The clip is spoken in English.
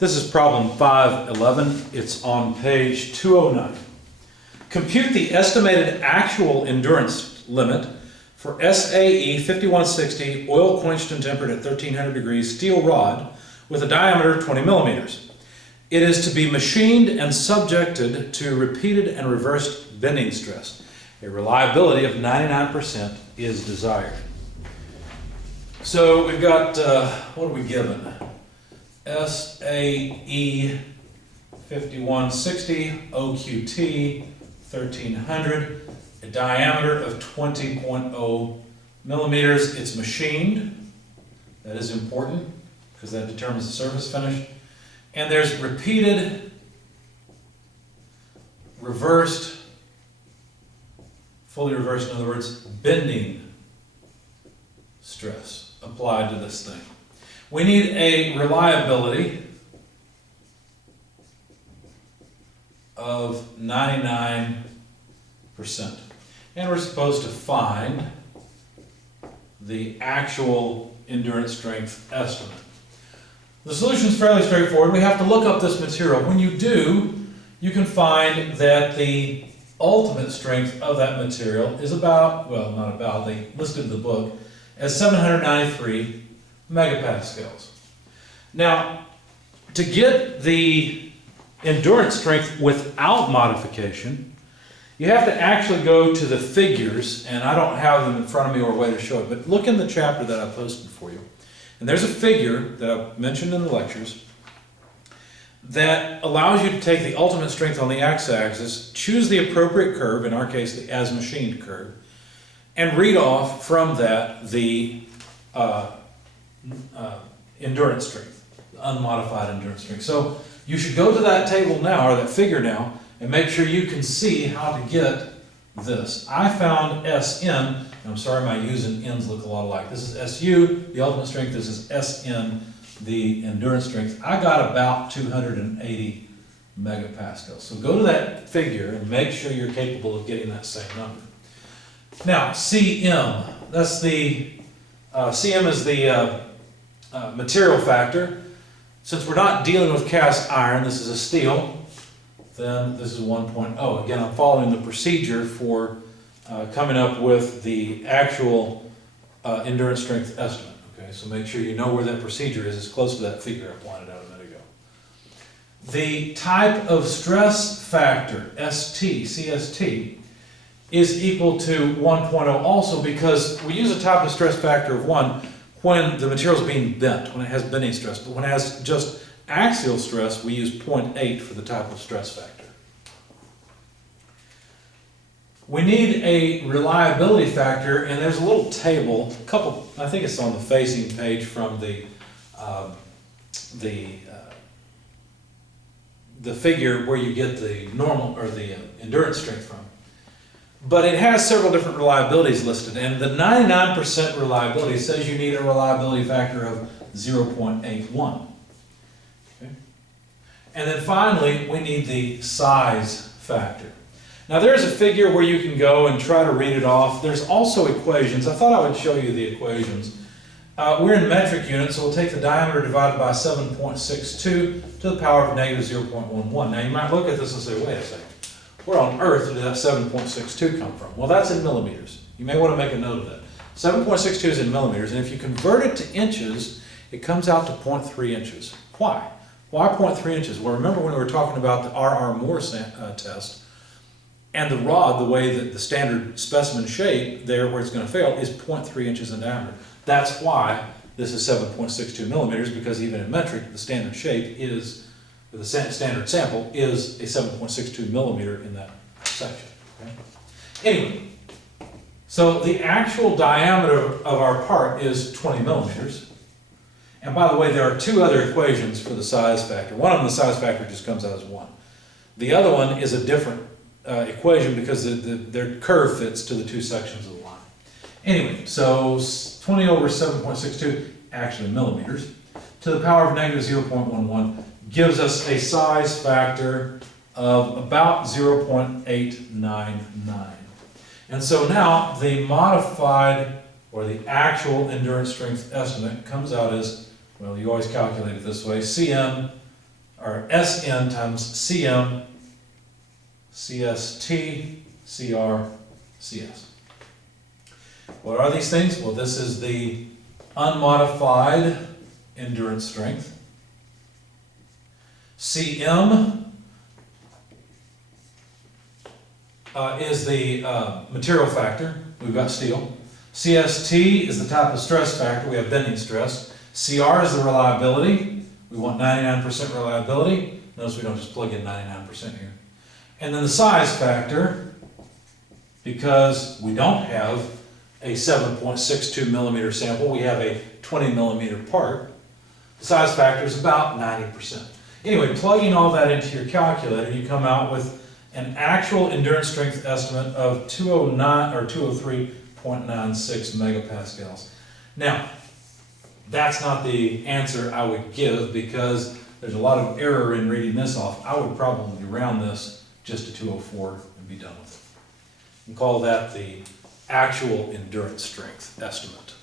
This is problem 511. It's on page 209. Compute the estimated actual endurance limit for SAE 5160 oil quenched and tempered at 1300 degrees steel rod with a diameter of 20 millimeters. It is to be machined and subjected to repeated and reversed bending stress. A reliability of 99% is desired. So we've got, what are we given? SAE 5160, OQT 1300, a diameter of 20.0 millimeters. It's machined. That is important because that determines the surface finish. And there's repeated, reversed, fully reversed, in other words, bending stress applied to this thing. We need a reliability of 99%. And we're supposed to find the actual endurance strength estimate. The solution is fairly straightforward. We have to look up this material. When you do, you can find that the ultimate strength of that material is about, well, not about, they listed in the book as 793 megapascals. Now, to get the endurance strength without modification, you have to actually go to the figures, and I don't have them in front of me or a way to show it, but look in the chapter that I posted for you. And there's a figure that I've mentioned in the lectures that allows you to take the ultimate strength on the x-axis, choose the appropriate curve, in our case the as machined curve, and read off from that the endurance strength, the unmodified endurance strength. So you should go to that table now, or that figure now, and make sure you can see how to get this. I found SN, and I'm sorry my U's and N's look a lot alike. This is SU, the ultimate strength. This is SN, the endurance strength. I got about 280 megapascals. So go to that figure and make sure you're capable of getting that same number. Now, CM, that's the, CM is the material factor. Since we're not dealing with cast iron, this is a steel, then this is 1.0. Again, I'm following the procedure for coming up with the actual endurance strength estimate. Okay, so make sure you know where that procedure is. It's close to that figure I pointed out a minute ago. The type of stress factor, ST, CST, is equal to 1.0 also because we use a type of stress factor of 1 when the material is being bent, when it has bending stress. But when it has just axial stress, we use 0.8 for the type of stress factor. We need a reliability factor, and there's a little table, I think it's on the facing page from the figure where you get the normal or the endurance strength from. But it has several different reliabilities listed, and the 99% reliability says you need a reliability factor of 0.81. Okay? And then finally, we need the size factor. Now there's a figure where you can go and try to read it off. There's also equations. I thought I would show you the equations. We're in metric units, so we'll take the diameter divided by 7.62 to the power of negative 0.11. Now you might look at this and say, wait a second. Where on earth did that 7.62 come from? Well, that's in millimeters. You may want to make a note of that. 7.62 is in millimeters, and if you convert it to inches, it comes out to 0.3 inches. Why? Why 0.3 inches? Well, remember when we were talking about the R.R. Moore test, and the rod, the way that the standard specimen shape there where it's going to fail is 0.3 inches in diameter. That's why this is 7.62 millimeters, because even in metric, the standard shape is, the standard sample is a 7.62 millimeter in that section. Okay? Anyway, so the actual diameter of our part is 20 millimeters. And by the way, there are two other equations for the size factor. One of them, the size factor just comes out as 1. The other one is a different equation because their curve fits to the two sections of the line. Anyway, so 20 over 7.62, actually millimeters, to the power of negative 0.11 gives us a size factor of about 0.899. And so now the modified or the actual endurance strength estimate comes out as, well, you always calculate it this way, CM or SN times CM, CST, CR, CS. What are these things? Well, this is the unmodified endurance strength. CM is the material factor. We've got steel. CST is the type of stress factor. We have bending stress. CR is the reliability. We want 99% reliability. Notice we don't just plug in 99% here. And then the size factor, because we don't have a 7.62 millimeter sample, we have a 20 millimeter part. The size factor is about 90%. Anyway, plugging all that into your calculator, you come out with an actual endurance strength estimate of 209 or 203.96 megapascals. Now, that's not the answer I would give because there's a lot of error in reading this off. I would probably round this just to 204 and be done with it. And call that the actual endurance strength estimate.